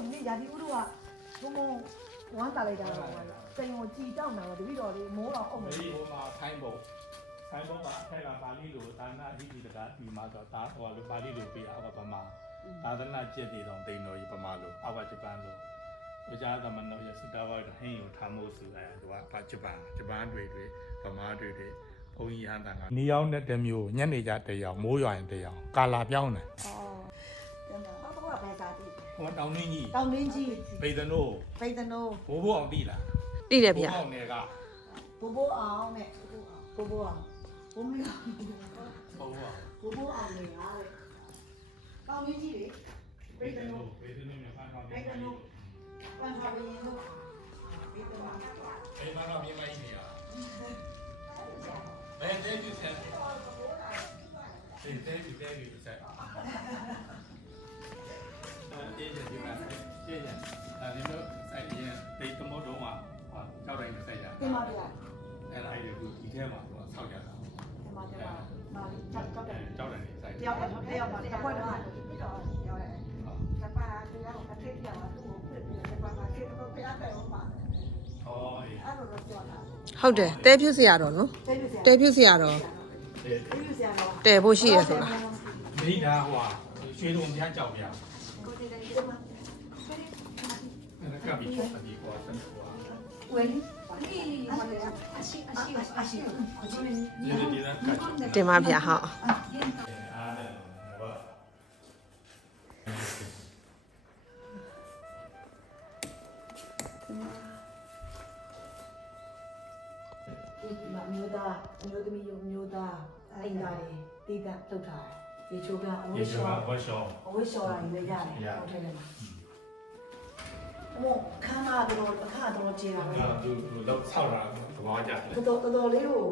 你家的屋头啊，我们往大来家了，再用鸡掌那个这边的磨了后面。我嘛开幕嘛，开个巴黎路，但那呢啲大家地嘛就打話路巴黎路邊啊個嘛，打得那接地同地內一嘛路，啊個一般路，我家他們那也是大概很有他們是哎，對吧？把一般對，嘛對，ဘုန်းကြီးဟန်တန်ကနီရောက်တဲ့မျိုးညနေကြတယောက်မိုးရွာရင်တယောက်ကာလာပြောင်းတယ်哦，真的，我白啥的？ ဟောတောင်းင်းကြီး 当年鸡， ပေသနိုး 白的喏， ဘိုးဘိုးအောင်တိလား တိတယ်ဗျာ အောင်နယ်က 波波熬呢，波波熬，我们熬， ဘိုးဘိုးအောင် 波波熬呢啊，当年鸡的， ပေသနိုးနဲ့ဖန်ဆောင် 白的喏，办法不严重，白的喏。 အိမ်မှာတော့မြင်မကြီးနေရဘယ်တဲ့ပြဆက်ဒီတဲ့ပြဆက်ဒီဆက်တေးကြည့်ပါတေးကြအဲဒီလိုစိုက်ရင်တိတ်တမို့တော့ဟာကြောက်တိုင်းစိုက်ရ 对吗？对呀。 အဲ့ဒါအဲ့ဒီဒီထဲမှာတော့ဆောက်ကြတာ 对吗？对吧？哪里？找的。 ကြောက်တိုင်းစိုက် 不要不要嘛，不会的嘛。哦အေး ဟုတ်တယ်တဲဖြုတ်စရာတော့နော်တဲဖြုတ်စရာတော့တဲဖို့ရှိရဆိုလား မိသားဟိုရွှေတုံပြကြောက်ပြအဲ့ဒါကပ်ပြီးချက်ပြီးပေါ်ဆက်ဟို 喂，ဒီကတ် တင်ပါဗျာဟုတ် အားတယ်ဘာ မျိုးသားမျိုးသမီးမျိုးသားအိမ်သားတွေတည်တတ်ထုတ်ထားတယ်ရေချိုးကအဝ ဒီ တ် က လျှော် ဝတ်ရှော့ အဝတ်လျှော်တာတွေလည်းရတယ်ဟုတ်တယ်မှာဟိုခမ်းမတော့အခါတော့ကျေတာပဲ သူလောက်ဆောက်တာသဘောကျတယ် တော်လေးကို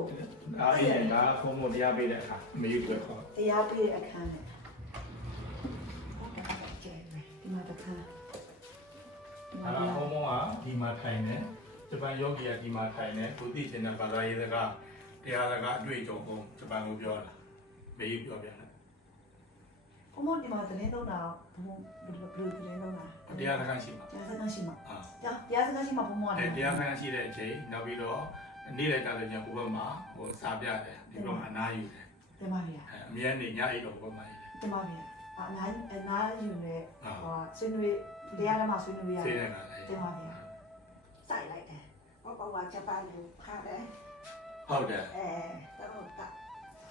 အားရည်ဒါဖုံဖုံတရားပေးတဲ့အခါမေးွယ်ခေါ် တရားပေးတဲ့အခန်းနဲ့ဒီမှာတစ်ခါ အဲ့ဒါဖုံဖုံကဒီမှာထိုင်နေဂျပန်ယောဂီကဒီမှာထိုင်နေသူသိချင်တဲ့ဘာသာရေးစကားတရားစကားအတွေ့အကြုံကိုဂျပန်ကိုပြောတာမေးပြောပြတယ် ဘုံဒီမှာတင်းတော့တာဘုံဘယ်လိုတင်းတော့တာ တရားစကားရှိမှာ တရားစကားရှိမှာတရားစကားရှိမှာဘုံမော အဲတရားစကားရှိတဲ့အချိန်နောက်ပြီးတော့နေ့လည်းကြလို့ညဟိုဘက်မှာဟိုစာပြတယ်ဒီဘက်မှာအနားယူတယ် တင်ပါဗျာ အမြဲနေညအိတ်တော့ဘက်မှာယူတယ် တင်ပါဗျာအနားယူနေဟိုဆွေးနွေးတရားဓမ္မဆွေးနွေးရ ဆေး တ နေတာလေ တင်ပါဗျာစိုက်လိုက်တယ်ဘောကဂျပန်ကိုခါတယ် ဟုတ်တယ် တော့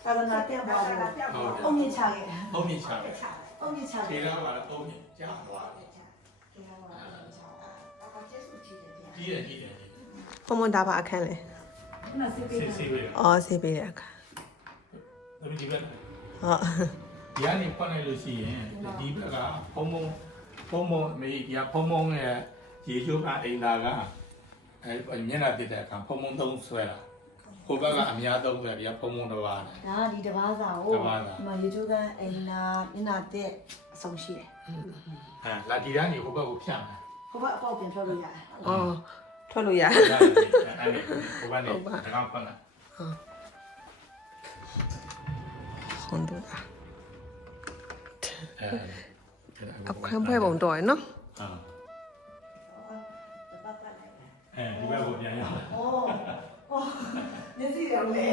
သာသနာတက်ပါလို့အုံမြင့်ချခဲ့ ဟုတ်ပြီချတယ် အုံမြင့်ချ ခြေ ခဲ့ ကားကတော့3နှစ်ကြာသွားတယ်ကြီးတယ် ဖုံမဒါပါအခန်းလေ နာစီပေး ဆေးပေးတယ် အော်ဆေးပေးတဲ့အခန်း ဒါပြီးဒီဘက် ဟုတ် ဒီကနေဖွင့်လိုက်လို့ရှိရင်ဒီဘက်ကဖုံမေးဒီဖုံရဲ့ရေချိုးကအိမ်သာကအဲမျက်နှာတစ်တဲ့အခါဖုံသုံးဆွဲတာဟိုဘက်ကအများသုံးဆွဲဒီကဖုံတစ်ပါးနဲ့ ဒါဒီတဘာစာကိုဒီမှာရေချိုးကန်အိမ်နာမျက်နာတက်အဆုံးရှိတယ် ဟမ်လာဒီကနေဟိုဘက်ကိုဖြန့်တယ် ဟိုဘက်အပေါက်ပြန်ထွက်လို့ရတယ် အော်ထွက်လို့ရ အဲ့ဒါဟိုဘက်နေဒါကဖွင့်လာ ဟုတ်တော့ အဲ အခန်းဖွဲပုံတော့ရနော် ဟာ တပတ်ပတ်လိုက်တယ် အဲဒီဘက်ကိုပြန်ရောက်လာ မျက်စိရောလဲ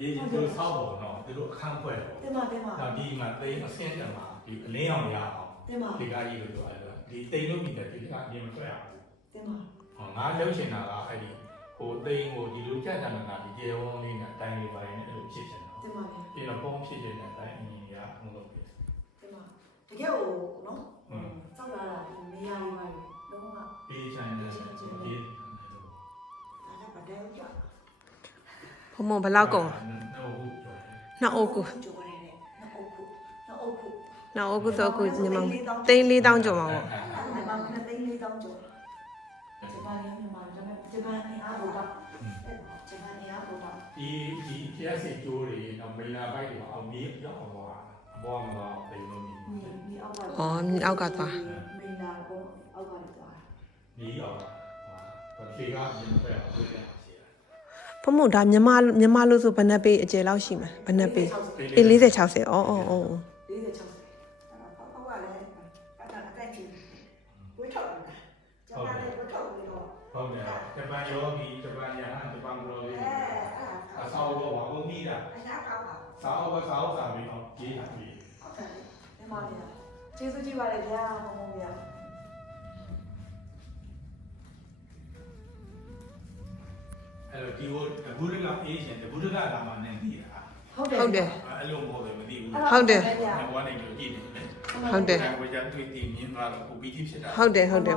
ရေကြီးသူဆောက်ပုံတော့သူတို့အခန်းဖွဲတယ် တင်ပါတင်ပါ နောက်ဒီမှာသိအစင်းတယ်မှာဒီအလင်းအောင်ရအောင် တင်ပါ ဒီကားကြီးလို့ပြောရတယ်ဒီတိမ်လို့ပြီးတယ်ဒီကအပြင်မထွက်အောင် တင်ပါ ဟောငါလှုပ်ရှင်တာကအဲ့ဒီဟိုတိမ်ကိုဒီလိုကြက်ကြတာဒီကျေဝန်းလေးနဲ့အတိုင်းလေးပိုင်းနဲ့အဲ့လိုဖြစ်ချင်တော့ တင်ပါဗျာ ပြီးတော့ပုံဖြစ်ချင်တဲ့အတိုင်းအင်းကြီးကအမှုလုပ်ပြီ တင်ပါတကယ်ကိုနော်စောက်လာတာနေရာတွေပါလုံးဝ ပေးချင်တယ်ဒီ အားပါတဲ့ကြောက် ဖုံမဘလောက်ကုန် ဟုတ်ဟုတ်ကျော် နှစ်အုပ်ကို ကြိုးရတယ်နှစ်အုပ်ခု နှစ်အုပ်ကိုဆိုအခုညီမသိန်း4000ကျော်မှာပေါ့ ဒီမှာကသိန်း4000ကျော်ဂျပန်ရမြန်မာဂျပန်အင်အားဘောတော့ဂျပန်အင်အားဘောတော့ ဒီဖျက်စစ်ကျိုးတွေတော့မိလာဘိုက်တွေအောင်မြေရောက်အောင်ပါအပေါ်မှာတော့တိမ်လို့မြည် ဒီအောက်က အော်မြေအောက်ကသွား မင်းလာဘောအောက်ကလည်းသွား ဒီအောင်ဟာဒီကပြင်ဖက်တွေ့တယ်ရှိတယ် ဖုံမဒါမြန်မာလို့ဆိုဘယ်နှပေးအကျယ်လောက်ရှိမှာဘယ်နှပေးအေး40 60အော်အော်အော် 40 60အဲ့ဒါပေါက်ကလည်း ဒါအတိုက်ချင်းဝေးထုတ်တာကျမလည်းဝေးထုတ်ပြီးတော့ ဟုတ်တယ်ဂျပန်ယောဂီဂျပန်ညာဂျပန်ဘရိုလေးအဆောက်တော့ဘာလို့မိတာ အညာကောင်းပါ စာအုပ်စာပြီးတော့ရေးတာပြီး ဟုတ်တယ်ဒီမှာလေကျေးဇူးကြီးပါတယ်ဗျာဘုံဘုံဗျာ အဲ့တော့ဒီဘုရားအေးရှင်ဘုရားလာမှနဲ့တည်တာ ဟုတ်တယ် အဲ့လိုမဟုတ်တယ်မသိဘူး ဟုတ်တယ် ဘဝနဲ့ကြည့်နေတယ် ဟုတ်တယ် ဝေကြတွေ့တည်မြင်သွားတော့ကိုပီတိဖြစ်တာ ဟုတ်တယ်ဟုတ်တယ်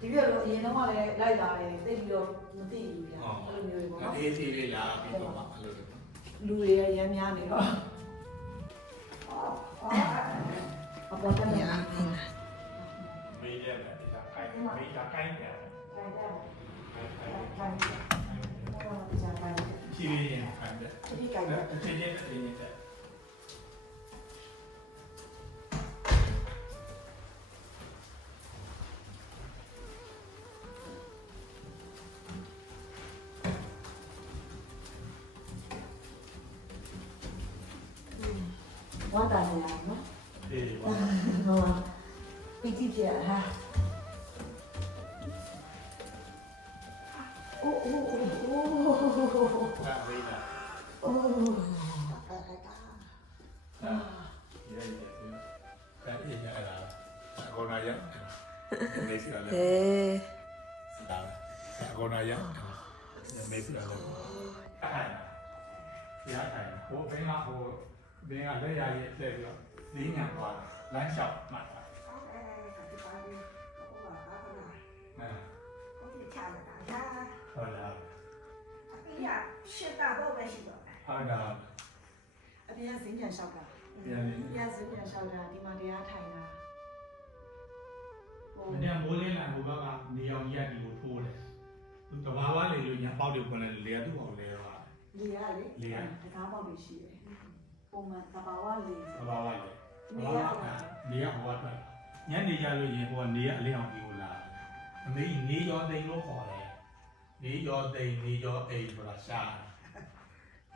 ဒီပြတော့အရင်တော့ကလည်းလိုက်လာတယ်သိပြီးတော့မသိဘူးဗျာအဲ့လိုမျိုးတွေပေါ့နော် အေးစီလေးလာပြီးတော့မှအဲ့လို လူတွေရမ်းများနေတော့အပေါ်တက်နေ ညာ မေးရတယ်ဒီကကိုင်းမေးတာကိုင်းတယ် ဖြည်းဖြည်းချင်းခံတယ်။တစ်ချိန်ချင်းတစ်ချိန်ချင်းတက် ဝမ်းတာနေရနော် ။အေးပါ ဟုတ်ပီတိပြဟာအိုးအိုးအိုးအိုး ။ဒါလေးလား အိုး ။ဒါရေးရတယ်။ဒါအေးရတာ။အကောနာရ။မေးစီလာလေ အေး ။ဒါအကောနာရ။မေးစီလာလေ။အဲ့။ရတိုင်းဟိုဘင်းကလက်ရရဲ့လက်ပြီးတော့ဈေးညံသွားတယ်။လမ်းလျှောက်မှတ်တာ။ဟုတ်လား။ ဟုတ်တာ အပြင်စင်းကြံလျှောက်တာ ပြန်နေ ပြစင်းကြံလျှောက်တာဒီမှာတရားထိုင်တာ ။မနေ့မိုးလင်းလာဟိုဘက်ကနေအောင်ကြီးကဒီကိုထိုးတယ်။သူတဘာဝလေလို့ညာပေါက်တယ်ခွန်လဲလေရသူ့အောင်လဲတော့ လေရလေတကားပေါက်လို့ရှိတယ်ပုံမှန်သဘာဝလေ တဘာဝလေ။ဘာဝကနေရဟိုဘက်ညနေကြလို့ရင်ဟိုကနေရအလင်းအောင်ဒီကိုလာ။အမေကြီးနေရောသိန်းလို့ခေါ်တယ်။နေရောသိန်းနေရောအိမ်ဆိုတာရှား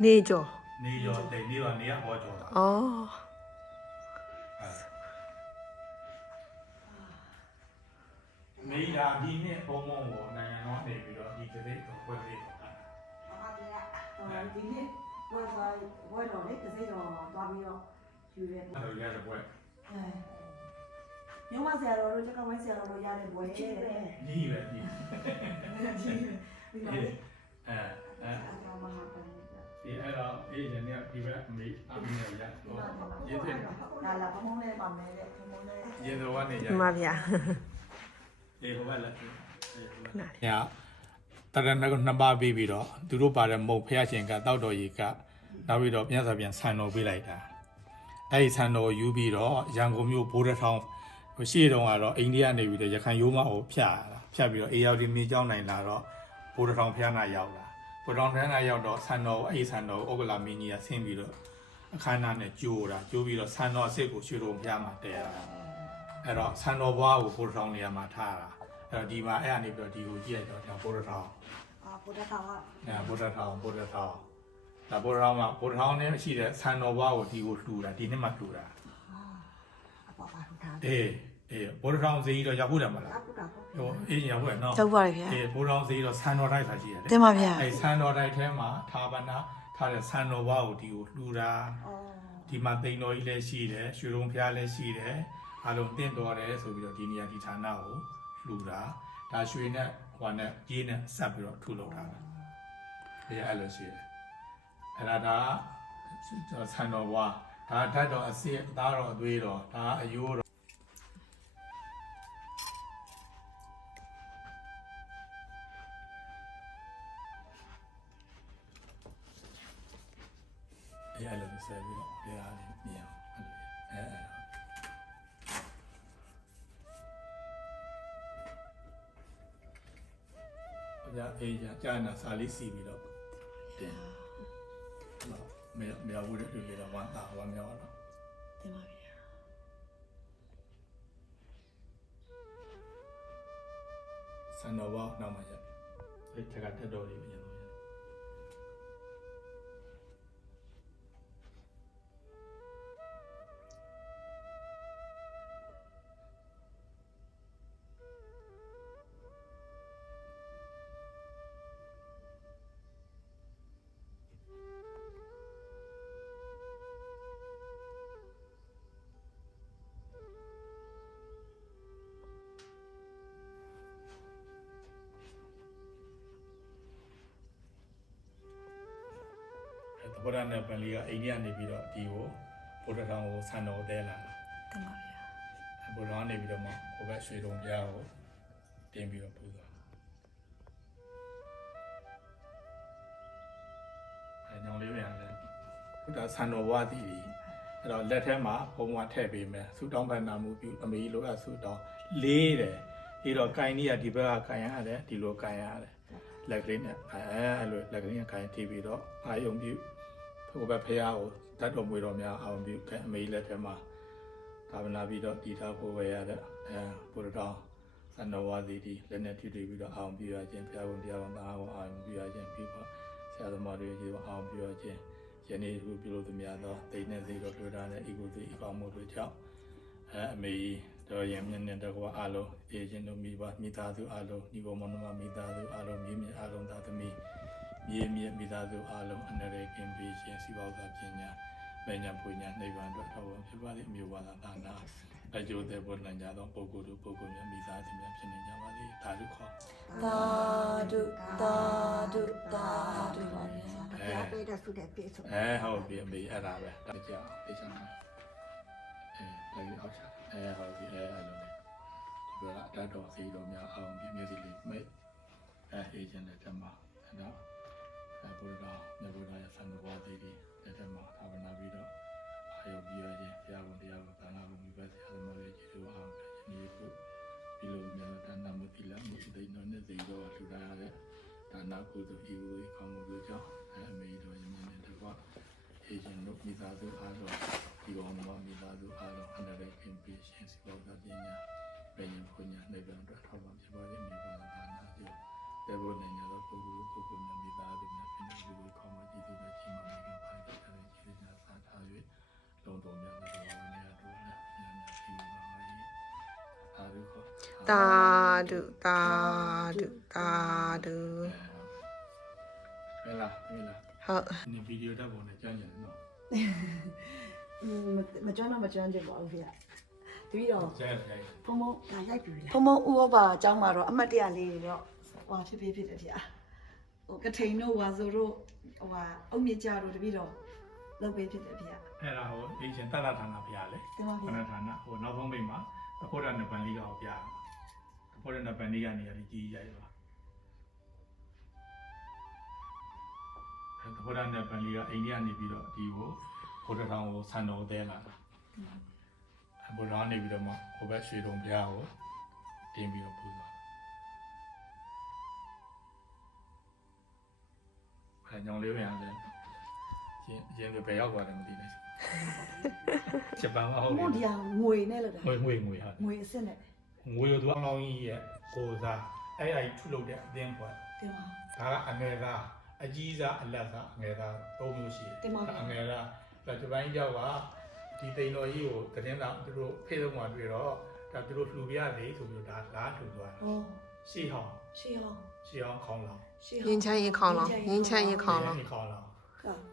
နေကြော နေရောသိန်းနေရောနေရဟောကြောတာ အော် မေးတာဒီနှစ်ဘုံဘုံကိုနိုင်ငံတော်နေပြီးတော့ဒီတစ်သိကိုဖွဲ့ပေးတာ ဒီနေ့ဝယ်တော့လေတစ်စိတော့သွားပြီးတော့ယူရဲ အဲ့လိုရတဲ့ဘွဲ ညမဆရာတော်တို့ချက်ကဝဲဆရာတော်တို့ရတဲ့ဘွယ်တဲ့ ကြီးပဲကြီး ဒီမှာလေ အဲ အကောင်မဟာပန် ဒီအဲ့တော့အေးရနေဒီဘက်အမေအမင်းရရတော့ရင်းစင် လာလာဘုံနဲ့ပါမယ်တဲ့ဘုံနဲ့ ရင်းတော်ကနေရ ဒီမှာဗျာ အေးဟိုဘက်လက်ညာတရဏကနှစ်ပါးပြီးပြီးတော့သူတို့ပါတဲ့မုတ်ဖះရှင်ကတောက်တော်ကြီးကနောက်ပြီးတော့မြတ်စွာဘုရားဆန်တော်ပေးလိုက်တာအဲ့ဒီဆန်တော်ယူပြီးတော့ရန်ကုန်မြို့ဘိုးတထောင်ရှေ့တုန်းကတော့အိန္ဒိယနေပြီးတော့ရခိုင်ရိုးမကိုဖြတ်ပြီးတော့အေရောက်ဒီမြေကျောင်းနိုင်လာတော့ဘိုးတထောင်ဖះနာရောက်လာဘိုးတထောင်ဖះနာရောက်တော့ဆန်တော်အဲ့ဒီဆန်တော်ဥက္ကလာမင်းကြီးကဆင်းပြီးတော့အခမ်းအနားနဲ့ကြိုးပြီးတော့ဆန်တော်အစ်စ်ကိုရွှေတုံဖះမှာတဲတာအဲ့တော့ဆန်တော်ဘွားကိုဘိုးတထောင်နေရာမှာထားတာအဲ့တော့ဒီမှာအဲ့အနေပြီးတော့ဒီကိုကြည့်ရတော့ဘိုးတထောင် ဘုဒ္ဓဘာသာ ဘုရားထောင်ဒါဘုရားထောင်မှာဘုရားထောင်နဲ့ရှိတဲ့ဆန်တော်ဘွားကိုဒီကိုလှူတာဒီနေ့မှလှူတာ အပေါ်ပါထား အေးဘုရားထောင်ဈေးကြီးတော့ရောက်ဖို့တယ်မလား ဘုဒ္ဓဘာသာ ဟိုအေးရောက်ဖို့နော် ကျောက်ပါရဗျာ ဘုရားထောင်ဈေးတော့ဆန်တော်တိုက်ဆိုတာရှိတယ်လေ တင်ပါဗျာ အဲဆန်တော်တိုက်ထဲမှာထာပနာထားတဲ့ဆန်တော်ဘွားကိုဒီကိုလှူတာ အော် ဒီမှာတိန်တော်ကြီးလည်းရှိတယ်ရွှေရုံဖျားလည်းရှိတယ်အားလုံးတင့်တော်တယ်ဆိုပြီးတော့ဒီနေရာဒီဌာနကိုလှူတာဒါရွှေနဲ့ဟိုနဲ့ကြီးနဲ့ဆက်ပြီးတော့ထူလုပ်ထားတာဒီအဲ့လိုရှိတယ်အဲ့ဒါဆန်တော်ဘွားဒါဓာတ်တော်အစစ်အသားတော်အသွေးတော်ဒါအယိုးတော်အဲ့လိုဆက်ပြီးတော့ဒီအားလေးမြင်အောင်အေးကြာနာစာလေးစီပြီးတော့တင်မရဘူးတဲ့လူတွေတော့ဝမ်းသာဝမ်းမြောက်တော့ တင်ပါဗျာ ဆန်တော်ဘောက်နောက်မှရအဲ့ထက်ကတက်တော်လေးပြန်လို့ရ ဘုရားနဲ့ပန်လီကအိန္ဒိယနေပြီးတော့ဒီကိုဘုရားတော်ကိုဆန်တော်တဲလာ တင်ပါဗျာ ဘုရားနေပြီးတော့မှဟိုဘက်ရွှေတုံပြားကိုတင်ပြီးတော့ပူသွားညောင်လေးပြန်လဲဘုရားဆန်တော်ဝါတီအဲ့တော့လက်ထဲမှာဘုံကထည့်ပေးမယ်ဆူတောင်းပန်နာမှုပြုအမေလိုအပ်ဆူတောင်းလေးတယ်ပြီးတော့ကိုင်ကြီးကဒီဘက်ကကိုင်ရတယ်ဒီလိုကိုင်ရတယ်လက်ကလေးနဲ့အဲ့လိုလက်ကလေးနဲ့ကိုင်တီးပြီးတော့အာယုံပြုဘုရားဖရာကိုတတ်တော်မွေတော်များအောင်ပြုအမေလက်ထဲမှာသာဝနာပြီးတော့တည်ထားဖို့ပဲရတဲ့ဘုရားတော်ဆန္ဒဝါဒီဒီလက်နဲ့ထီထီပြီးတော့အောင်ပြုရခြင်းဘုရားဝန်တရားဝန်သားကိုအောင်ပြုရခြင်းပြီးတော့ဆရာသမားတွေကြီးကိုအောင်ပြုရခြင်းယနေ့ခုပြုလို့သမျှသောတိတ်နဲ့စိတ်တော်တွေ့တာနဲ့ဤကုသိုလ်ဤကောင်းမှုတို့ကြောင့်အမေတော်ရင်မျက်နှာတကွာအလုံးအေခြင်းတို့မိဘမိသားစုအလုံးညီကောင်မနှမမိသားစုအလုံးမြင်းမြအလုံးသာသမီမြေမြမိသားစုအလုံးအနေနဲ့ကင်းပြီးခြင်းစီပေါသာပညာမညာပူညာနိဗ္ဗာန်တို့ထောက်ဝင်ဖြစ်ပါသည်အမျိုးဝါဒသာနာအကျိုးတဲ့ဘုရားညာသောပုဂ္ဂိုလ်တို့ပုဂ္ဂိုလ်များမိသားစုများဖြစ်နေကြပါသည်သာဓုခေါ် သာဓုသာဓုသာဓုပါဗျာ တရားပေးတဲ့ဆုတဲ့ပြေဆုံး ဟုတ်ပြီအမေအဲ့ဒါပဲတကြအောင်သိချင်တယ်လည်းအောက်ချဟုတ်ပြီအဲ့လိုလေဒီကအတတ်တော်စီတော်များအောင်ပြမျက်စိလေးမိတ်အေဂျင့်တဲ့တမအဲ့တော့ဘုရားမြတ်ဘုရားရဲ့ဆန္ဒဝါဒီဒီတဲ့တမသာဝနာပြီးတော့အာယုပြရခြင်းဘုရားဝန်တရားကိုသာနာကိုမိဘဆရာသမားတွေကျေးဇူးအောင်ဒီနေ့ခုဒီလိုမျိုးတဏ္ဍမတိလမှုသိနော်နဲ့သိတော့ထူထားရတဲ့ဒါနာကုသိုလ်ဤဝေကောင်းမှုတို့ကြောင့်အမေတော်ယမင်းနဲ့တကွအေဂျင့်တို့မိသားစုအားလုံးဒီကောင်မမိသားစုအားလုံးအနေနဲ့ပြင်ပြရှင်းစီပေါ်သောပညာပညာပညာနေပြန်တော့ထောက်ပံ့ဖြစ်ပါလိမ့်မယ်ပါဒါနာကျတဲ့ဘုနိုင်ငံတော်ပုဂ္ဂိုလ်ပုဂ္ဂိုလ်များမိသားစုများပြင်ပြလို့ကောင်းမှုဒီလိုပဲချိန်မှလည်းဖိုင်တဲ့တဲ့ကျေးဇူးများစားထား၍လုံတော်များသောဝါနေရတို့နဲ့ညံ့ပြီးပါပါ၏အာရုခော တာဒုတာဒုတာဒု ဟဲ့လားဟုတ် ဒီဗီဒီယိုတက်ပုံနဲ့ကြားကြတယ်နော် မကျွမ်းတော့မကျွမ်းကြပါဘူးဗျာတပည့်တော် ကြားတယ် ဖုံဖုံ ဒါရိုက်ပြီလေ ဖုံဖုံဥပပါအကြောင်းမှာတော့အမှတ်တရလေးတွေတော့ဟွာဖြစ်ဖြစ်ဖြစ်တယ်ဗျာဟိုကထိန်တို့ဝါဆိုတို့ဟိုဟာအုတ်မြကြတို့တပည့်တော်လုပ်ပေးဖြစ်တယ်ဗျာ အဲ့ဒါဟိုအေဂျင့်တတဌာနဖရားလေ တင်ပါ ခ ဗျာ ဏဌာနဟိုနောက်ဆုံးပိတ်မှာသဖို့ရနပန်လေးကိုပြရမှာသဖို့ရနပန်လေးကနေရကြီးရိုက်ပါသဖို့ရနပန်လေးကအိန္ဒိယနေပြီးတော့ဒီကိုဘုရားထောင်ကိုဆန်တော်တဲလာတာဘုရားနေပြီးတော့မှဟိုဘက်ရွှေတုံပြားကိုတင်ပြီးတော့ပူသွားအဲညောင်လေးပြန်တယ်ရင်ဘယ်ရောက်သွားတယ်မသိဘူးဂျပန်ကဟုတ် မို့ ပြီ ဒီဟာငွေနဲ့လို့တာ ငွေဟာ ငွေအစ်စ်နဲ့ ငွေတို့အလောင်းကြီးရဲ့ကိုစားအဲ့ထုလုပ်တဲ့အသင်းဖွဲ့ တင်ပါ ဒါကအငယ်သားအကြီးစားအလတ်စားအငယ်သား၃မျိုးရှိတယ်အငယ်သားဂျပန်ကြီးကြောက်ကဒီတိန်တော်ကြီးကိုသတင်းသာသူတို့ဖေးဆုံးမှာတွေ့တော့ဒါသူတို့လှူပြရသေးဆိုပြီးဒါလားလှူသွားတယ် ဟော ရှေးဟောင်း ရှေးဟောင်း ခေါင်းလောင် ရှေး ရင်းချမ်းရင်ခေါင်းလောင်းရင်းချမ်းရင်ခေါင်းလောင်း ခေါင်းလောင်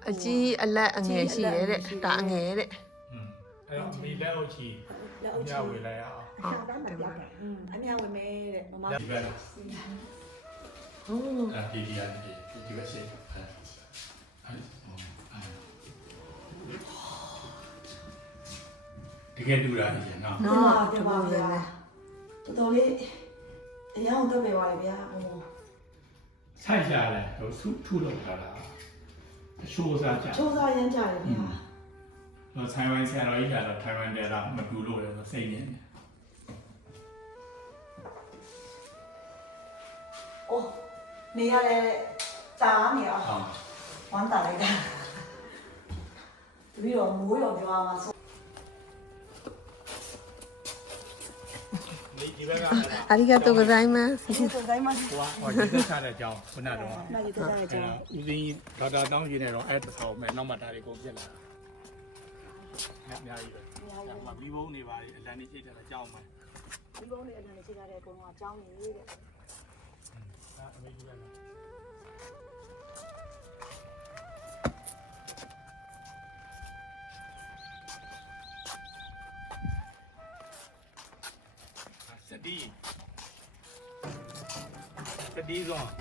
အကြီးအလက်အငယ်ရှိရဲတဲ့ဒါအငယ်တဲ့ အဲ့တော့မိလက်အုပ်ချီ လက်အုပ် ည ချီ ဝေလိုက်အောင် ရှာတမ်းမပြောက်တယ် အမြဝင်မဲတဲ့မမ ဒီဘက် ဟုတ် ဒီကရှေးတကယ်တူတာကြီးနော် နော် တင်ပါဗျာတော်တော်လေးအရင်တော့ပဲပါလေဗျာဟို ဆိုင်ကြတယ်ဟိုထုလုပ်ထားတာအချိုးစားကြ စူးစမ်းရမ်းကြတယ်ဗျာ ဟိုထိုင်ဝမ်ဆရာတော်ကြီးကတော့ထိုင်ဝမ်တယ်လားမတူလို့လည်းစိတ်နေတယ် အိုးနေရတဲ့တာနေအောင် ဟုတ် ဝမ်းတာလိုက်တာပြီးတော့မိုးရောပြောမှာဆို ဒီဘက်က ありがとうございます ဒီစတိုင်းမှာ ဟိုရေသက်ချတဲ့အကြောင်းခုနကတော့ နိုင်ရတဲ့ကြောင်း ဦးစင်းဒေါက်တာတောင်းကြီးနဲ့တော့အဲ့တဆောက်မဲ့နောက်မှဒါတွေကုန်ပြစ်လာတာအများကြီးပဲဒါမှပြီးဘုံနေပါလေအလန်နေချိတ်တဲ့အကြောင်းပဲ ဒီကုန်းလေးအတိုင်းချိန်ထားတဲ့ကုန်းကအကြောင်းနေတဲ့ ဒါအမေကြီးပဲနော်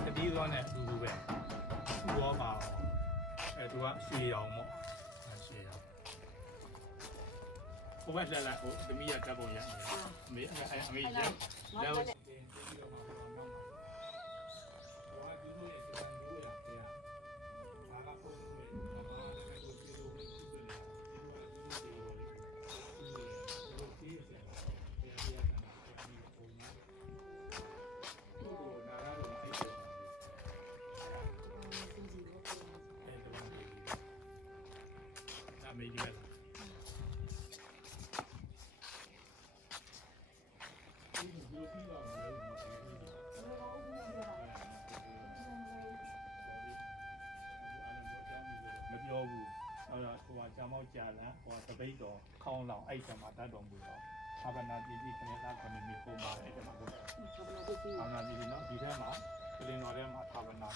စတီးစွမ်းနဲ့အတူတူပဲသူ့ရောပါတော့အဲသူ သူကရွှေရောင်ပေါ့ရွှေရောင်ဟိုဘက်လက်လိုက်ဟိုသမီးရတက်ပုံရအမေအမေရောက်လောက်မေးကြည့်လိုက်မပြောဘူးအဲ့တော့ဟိုကဂျာမောက်ကြာလန်ဟိုကတပိတ်တော်ခေါင်းလောင်အဲ့တမှာတတ်တော်မူတော့သာဗနာပြည်ကြီးခဏသားခဏမီပုံပါအဲ့တမှာဟုတ်သာဗနာပြည်နော်ဒီထဲမှာကလင်တော်ထဲမှာသာဗနာ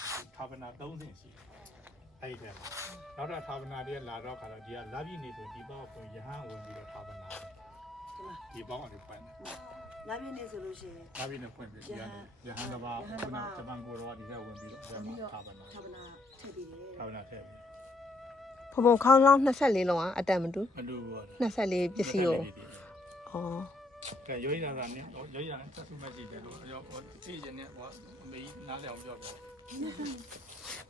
30ရှိအဲ့ဒီထဲမှာနောက်တော့သာဗနာတွေလာတော့ခါတော့ဒီကလာပြည်နေဆိုဒီဘောက်ကိုယဟန်ဝင်ပြီးတော့သာဗနာဒီဘောက်အနေပွင့်တယ် လာပြင်းနေဆိုလို့ရှိရင် လာပြည်နေပွင့်ပြီးယဟန်ကဘာခုနဂျပန်ကိုတော့ဒီထဲဝင်ပြီးတော့သာဗနာ ဌာပနာထည့်ပြီးတယ် သာဗနာထည့်ပြီး ဖဖခေါင်းလောင်း24လုံးအတန်မတူ မတူဘူး 24ပစ္စည်းကိုဩ ကဲရိုးရတာနဲ့ရိုးရတာသက်သူမရှိတယ်လို့ရောအေးရင်နဲ့ဟိုအမေနားလည်အောင်ပြောပြ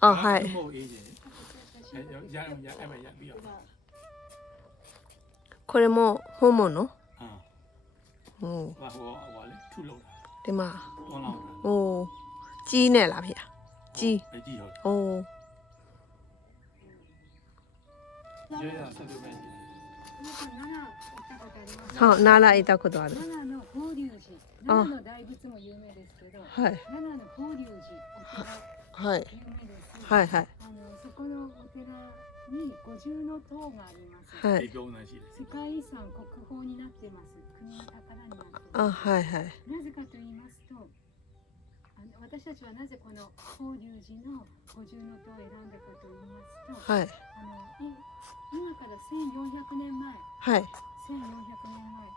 အော်ဟိုက် မဟုတ်အေးရင်ရအောင်ရအဲ့မရပြီးတော့ ခေါ်ရမို့ဟိုးမနော် အာ ဟို ဟိုလေထုလောက်တာ ဒီမှာ တွန်းလောက်တာ ဟိုကြီးနဲ့လားဖေကြီး အကြီးဟုတ် ဟို ရိုးရသက်သူမရှိ ဟုတ်နာလာအိတ်တော့ခွတ်သွားတယ် 奈良の法隆寺、奈良の大仏も有名ですけど、 ဟိုက် 奈良の法隆寺お寺 ဟိုက် 有名です。 ဟိုက်ဟိုက် そこのお寺に五重塔があります。 ဟိုက် ဒီကုန်းနေရှိတယ် 世界遺産国宝になってます。国の宝になってま အော်ဟိုက်ဟိုက် す。なぜかと言いますと、私たちはなぜこの法隆寺の五重塔を選んだかと言いますと、 ဟိုက် 今から1400年前。 ဟိုက် 1400年前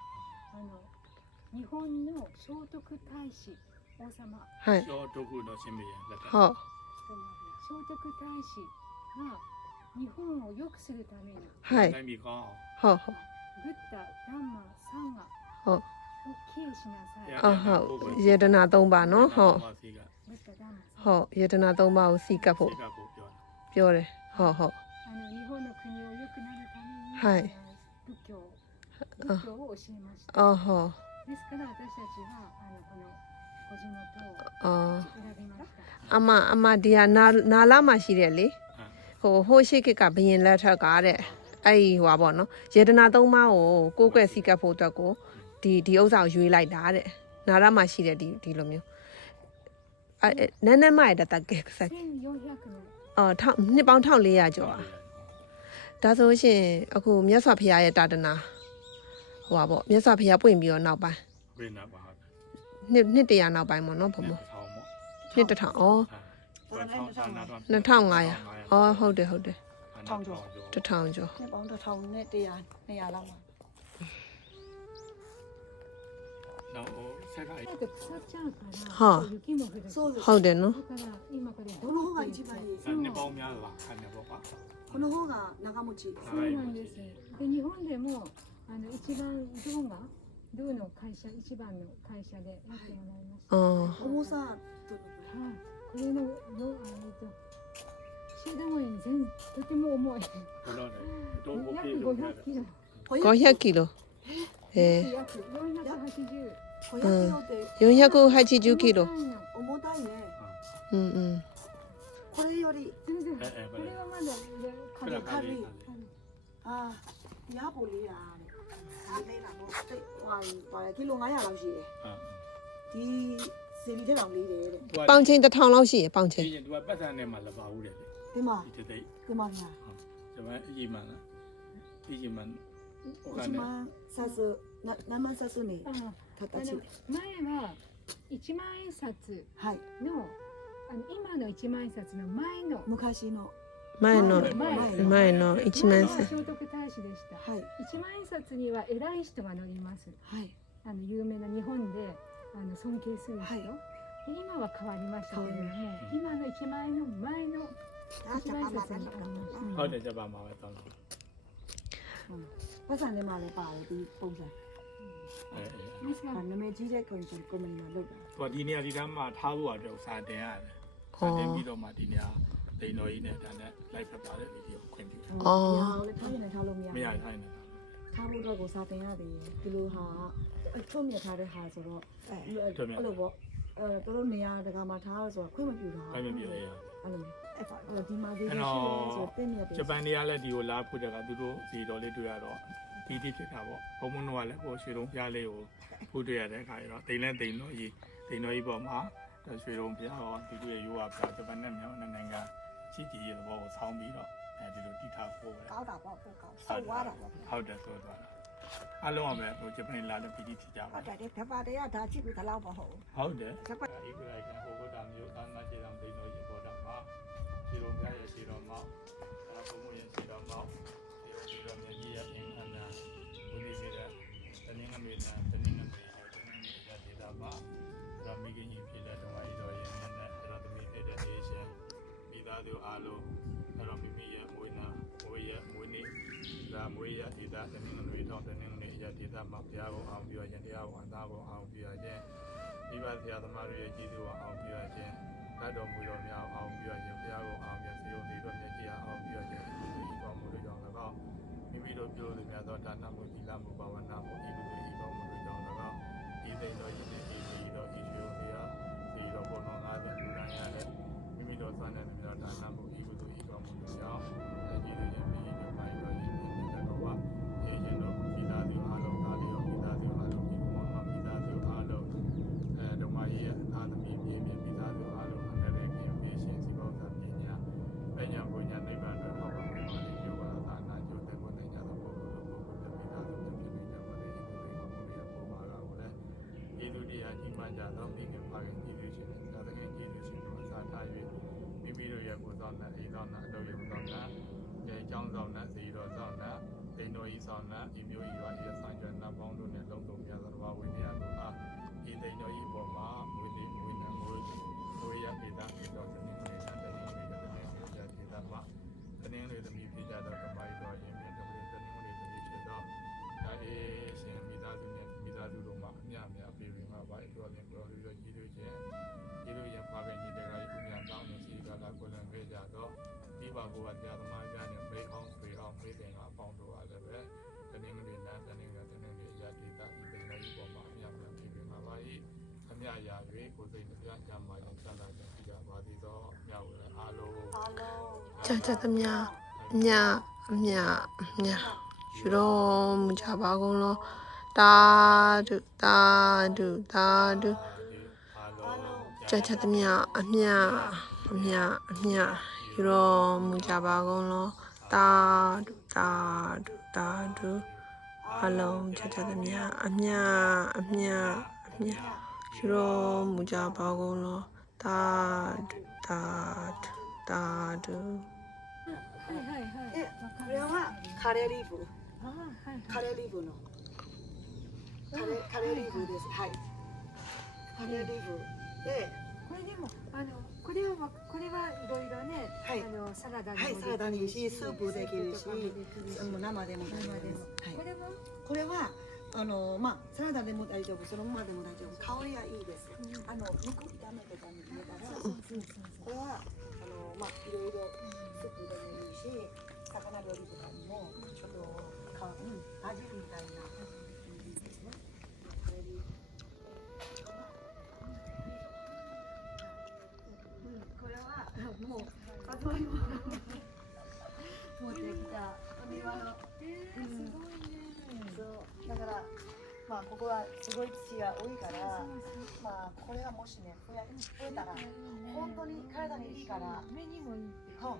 日本の聖徳太子王様 ဟိုက် ကျော်ဒုက္ခတော့ရှင်းပြရလက်တာ ဟုတ် 聖徳太子が日本を良くするために ဟိုက် တိုင်းပြည်ကောင်း ဟုတ်ဟုတ် ブッダ、ダンマ、サンガ ဟုတ် を敬しなさい。 အော်ဟုတ်ယေဒနာ3ပါနော်ဟုတ် စီက ブッダ、ダンマ、サンガ。 ဟုတ်ယေဒနာ3ပါကိုစီကပ်ဖို့ စီကကိုပြော ပြောတယ်ဟုတ်ဟုတ် 日本の国を良くなるために、はい仏教を教えました。 အော်ဟုတ် ですから私たちはこの五重塔を အော် 選びました。အမဒီဟာနာလာမှာရှိတယ်လေဟိုရှိကကဘယင်လက်ထက်ကတဲ့အဲ့ဟိုပါပေါ့နော်ယေဒနာ3ပါးကိုကိုကွယ်စီကပ်ဖို့အတွက်ကိုဒီဥစ္စာကိုရွေးလိုက်တာတဲ့နာလာမှာရှိတယ်ဒီလိုမျိုးနန်းနန်းမရတတကဲဆက် 1400年。 အော်နှစ်ပေါင်း1400ကျော်ဒါဆိုရှင်အခုမြတ်စွာဘုရားရဲ့တာတနာဟိုပါပေါ့မြတ်စွာဘုရားပွင့်ပြီးတော့နောက်ပိုင်း ဝိနာပါ နှစ်100နောက်ပိုင်းပေါ့နော်ဘုံဘ ထောင်ပေါ့ နှစ်1000အော် 2500အော်ဟုတ်တယ် 1000ကျော် နှစ်ပေါင်း1000နဲ့100 200လောက်မှာ နောက်ဆက်က だって腐っちゃうから、はあ雪も降るし。そうです ဟုတ်တယ်နော် だから今これこの方が一番いいနှစ်ပေါင်းများစွာခံနေပေါ့ပါ この方が長持ちそうなんです。で日本でも一番銅の会社一番の会社でやってもらいました。အော် 重さどのはい。これのシーダモンとても重い。ဘလို့လဲတော့ဘု 約 ပြေလို့ရတယ် 500キロ。 500ကီလို約480。 500キロって480キロ重たいねうんこれより全然。ええこれはまだခက်ခါလေး အာရဖို့လေးတာတဲ့လေးလာတော့တိတ်ဟွာပါတယ်ကီလို900လောက်ရှိတယ်ဒီစီရီတဲ့တောင်လေးတယ်တဲ့ ပေါင်ချိန်1000လောက်ရှိရပေါင်ချိန် ဒီရင်သူကပတ်စံနဲ့မှလပါဘူးတဲ့ ဒီမှာ ဒီတိတ် ဒီမှာညာ ဂျပန်အကြီးမှန်လားအကြီးမှန်ဟိုက 一 နဲ့ 万冊何万冊に形前は1万円札はいの今の1万円札の前の昔の前の1万は聖徳太子でした。はい1万円札には偉い人が乗ります。はい有名な日本で尊敬する人。はいで今は変わりましたけれども、今の1万円の前のဒါချက်ပါမှာတယ် ဟုတ်တယ်ဂျပန်မှာပဲတောင်းတယ် ပတ်စံထဲမှာလည်းပါတယ်ဒီပုံစံ အဲ ဒါနာမည်ကြီးတဲ့ content ကိုမန်မှာလုပ်တာ ဟိုဒီနေရာဒီတန်းမှာထားဖို့အတွက်စာတင်ရတယ်စာတင်ပြီးတော့မှဒီနေရာတိန်တော်ကြီးနဲ့ဒါနဲ့ live ဖတ်ပါတဲ့ဗီဒီယိုခွင့်ပြုတယ် ။အော်။ညာလည်းထားရင်ထားလို့မရ မ ဘူး ရထိုင်းနေတာ ။ထားဖို့အတွက်ကိုစာတင်ရသေးတယ်။ဒီလိုဟာအထုံးမြထားတဲ့ဟာဆိုတော့အဲ့လိုပေါ့တို့နေရာတကာမှာထားရဆိုတော့ခွင့်မပြုတာ ခိုင်းမပြရရ အဲ့လိုဒီမှာဒီလိုရှိတယ်ဆိုတင်းမြတ်တယ် ဂျပန်တွေကလည်းဒီကိုလာဖို့တက်ကသူတို့စီတော်လေးတွေ့ရတော့ဒီတိဖြစ်တာပေါ့ဘုံမုံတို့ကလည်းဟိုရွှေတုံးပြားလေးကိုဖူးတွေ့ရတဲ့အခါကျတော့တိန်လဲတိန်တော့ကြီးပေါ်မှာရွှေတုံးပြားရောဒီလိုရိုးရပြဂျပန်နဲ့မြောက်နိုင်ငံချစ်ကြည်ရဲ့ဘောကိုဆောင်းပြီးတော့ဒီလိုတိထားဖို့ပဲ ကောင်းတာပေါ့ပို့ကောင်းဆောက်သွားတာပေါ့ ဟုတ်တယ်ဆိုတော့အလုံးအောင်ပဲဟိုဂျပန်လာတဲ့ပီတိဖြစ်ကြပါ ဟုတ်တယ်ဓပါတရားဒါကြည့်ပြီးတလောက်မဟုတ် ဟုတ်တယ် ဂျပန် ဒီကိုလိုက်ဟိုဘုဒ္ဓမျိုးသာနာကျေတော်ဒိန်တော်ရေဘောဓမှာခြေတော်ပြရဲ့ခြေတော်မောက်ဘုံမရဲ့ခြေတော်မောက်ခြေတော်မြကြီးရဲ့အင်္ဂနာဘုရားစေတဲ့တနင်္ဂနွေနဲ့တနင်္ဂနွေရဒေတာပါရမိခင်ကြီးဖြစ်တဲ့ဓမ္မကြီးတော်ရဲ့နဲ့အဲ့တော်သမီးဖြစ်တဲ့ဒေရှင်မိသားစုအားလုံးအဲ့တော်မိမိရဲ့မွေးနေ့ဒါမွေးရဒေတာတနင်္ဂနွေတော့တနင်္ဂနွေရဒေတာမှာဘုရားကိုအောင်ပြီးရခြင်းတရားကိုအသားကိုအောင်ပြီးရခြင်းမိဘဆရာသမားတွေရဲ့ကျေးဇူးကိုအောင်ပြီးရခြင်းတတ်တော်မူတော်များအောင်ပြီးရခြင်းဘုရားကိုအောင်ပြီးစေုံတွေတော်မြတ်ကြီးအောင်ပြီးရခြင်းဒီကောင်းမှုတွေကြောင့်၎င်းမိမိတို့ပြုလို့များသောဒါနမှုသီလမှုဘာဝနာမှုဤလိုဤကောင်းမှုတွေကြောင့်၎င်းဒီသိတော်ရည်နဲ့ဒီတော်ဤရွှေဘုရားဒီတော်ဘုံတော်၅၀လူတိုင်းရတဲ့မိမိတို့စာနဲ့များဒါနမှုဤလိုဤကောင်းမှုတွေကြောင့်ဒီလိုခြင်းပြီးတော့မိုင်းတော်ရည်နဲ့တော်ဝအေးခြင်းတို့မိသားစုအားလုံးသားလေးရောမိသားစုအားလုံးဒီမောင်မမိသားစုအားလုံးဓမ္မရဲ့အာသမီပြည့်မိသားစုအားလုံးအန္တရာယ်ကင်းပေးခြင်းစီပေါင်းသပညာပညာပညာနိဗ္ဗာန်တို့ထောက်ပံ့ပေးပါလိမ့်ပြောပါသာနာကျိုးတဲ့ဘုရားညာတော်ပုဂ္ဂိုလ်တို့ပုဂ္ဂိုလ်မိသားစုဖြစ်နေကြပါလေဒီလိုမျိုးပေါ်ပါလာကိုလည်းဒီလူတရားကြီးမှကြတော့မိခင်ဖခင်ကြီးတွေရှင်သာသခင်ကြီးတွေရှင်တို့အစားထား၍မိမိတို့ရဲ့ကိုယ်ဆောင်တဲ့အိမ်ဆောင်တဲ့အတော်ရုံဆောင်တဲ့ကျောင်းဆောင်တဲ့စီတော်ဆောင်တဲ့တိန်တော်ဤဆောင်တဲ့ဒီမျိုးဤပါဤဆောင်ကျန်တဲ့ပေါင်းတို့နဲ့လုံးစုံများသောဘာဝိနည်းတို့အားဒီတိန်တော်ဤပေါ်မှာမွေးနေမွေးနေမွေးရပေတာဒီတော်စနေနေ့နဲ့တနေ့နေ့တနေ့နေ့ကြဒေတာမှာတနေ့နေ့သမီးပြကြတော့ဓမ္မဤတော်ရင်မြတ်တော်တနေ့နေ့သမီးဖြစ်တော့ဒါအေးရှင်မိသားစုနဲ့မိသားစုတို့မှာအမြအများပြေပြီးမှပါတော်ရင်တော်ရည်ကြီးတို့ချင်းဒီလိုရပါပဲညီတဲ့ကဥညာတောင်းနေစီကလာကိုလည်းခဲ့ကြတော့ဒီပါဘုရားတရားသမားများနဲ့မေးအောင်ပြေအောင်မေးတယ်ကအပေါင်းတို့အားလည်းပဲတနေ့နေ့နာတနေ့နေ့ရာဒေတာဒီပင်လေးပေါ်မှာအမြအများပြေပြီးမှပါအမြရာ၍ကိုယ်စိတ်တရားကြမှာရင်ဆက်လာကြကြပါသေးတော့မြောက်လည်းအားလုံး ကြသမျှအမြအမြအမြယူတော်မူကြပါကုန်လောတာဒုတာဒုတာဒုကြသမျှအမြအမြအမြယူတော်မူကြပါကုန်လောတာဒုတာဒုတာဒုအလုံးကြသမျှအမြအမြအမြယူတော်မူကြပါကုန်လောတာဒုတာဒုတာဒုはいはいはいえわかこれはカレーリーフあはいカレーリーフのカレーリーフですはいカレーリーフでこれでもこれはいろいろね、はいサラダにはいサラダにいいしスープできるし生でも生でも大丈夫ですはいこれはこれはサラダでも大丈夫そのままでも大丈夫香りがいいです肉炒めとかに入れたらこれはいろいろスープでもいいし魚料理とかにもちょっとバジルみたいないいですねこれはもう里芋持ってきたお庭のすごいねそうだからここはすごい土が多いからこれはもしね増えたら本当に体にいいから目にもいいってそう